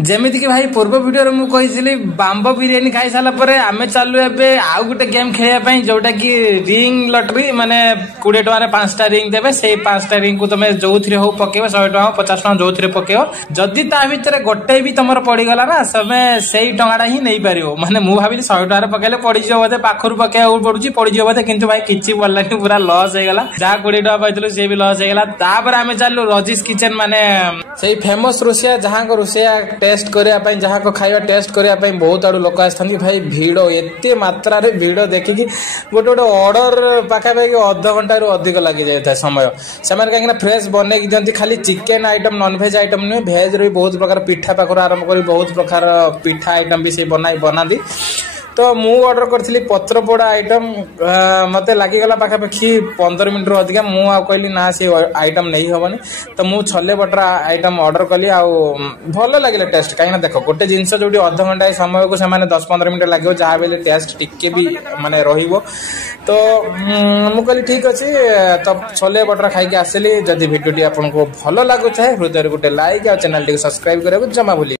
जेमिति कि भाई पूर्व वीडियो मु कही बाम्बो बिरियानी खाई सारा पर आम चालू ए आउ गोटे गेम खेलने जोटा कि रिंग लटरी माने 20 टकर 5टा रिंग देवे से 5टा रिंग को तुम जो थे हो पकेव 100 टका 50 टका जो थे पकेव जदि ता भितर गोटे भी तुम पड़गला ना तमें से टाटा ही नहीं पार माने मुझे भावी 100 टकर पकेले पड़ज बोधे पाखर पकेवा पड़ू पड़ज बोधे कि भाई किसी पड़लानी पूरा लस होगा जहाँ 20 टका पाई सी भी लस होगा आम चालू रजिस किचन माने से फेमस रोषिया जहाँ को रोषिया टेस्ट करने जहाँ को खाଇବା टेस्ट करने बहुत आड़ू लोक आसती भाई भिड़ एत मात्रा भिड़ देखिकी गोटे गोटे ऑर्डर पाखापाखि अध घंटा अधिक लगी जाए समय से कहीं फ्रेश बनई दिखती खाली चिकेन आइटम नॉनवेज आइटम नुहे भेज री बहुत प्रकार पिठा पाखर आरंभ कर बहुत प्रकार पिठा आइटम भी से बनाती तो मु ऑर्डर करी पत्र पोड़ा आइटम मत लगिगला पाखापाखि 15 मिनट अधिक मुझे कहली ना से आइटम नहीं हेनी तो मु छोले बटर आइटम ऑर्डर कली भल लगे टेस्ट कहीं देख गोटे जिनस जो अध घंटा समय को 10-15 मिनट लगे जहाँ भी टेस्ट टिके भी माने रहिबो तो मु कहली ठीक अच्छे तो छोले बटर खाई आसली जदि भिडियो आपको भल लगुचे हृदय गोटे लाइक और चैनल सब्सक्राइब करा जमा भूल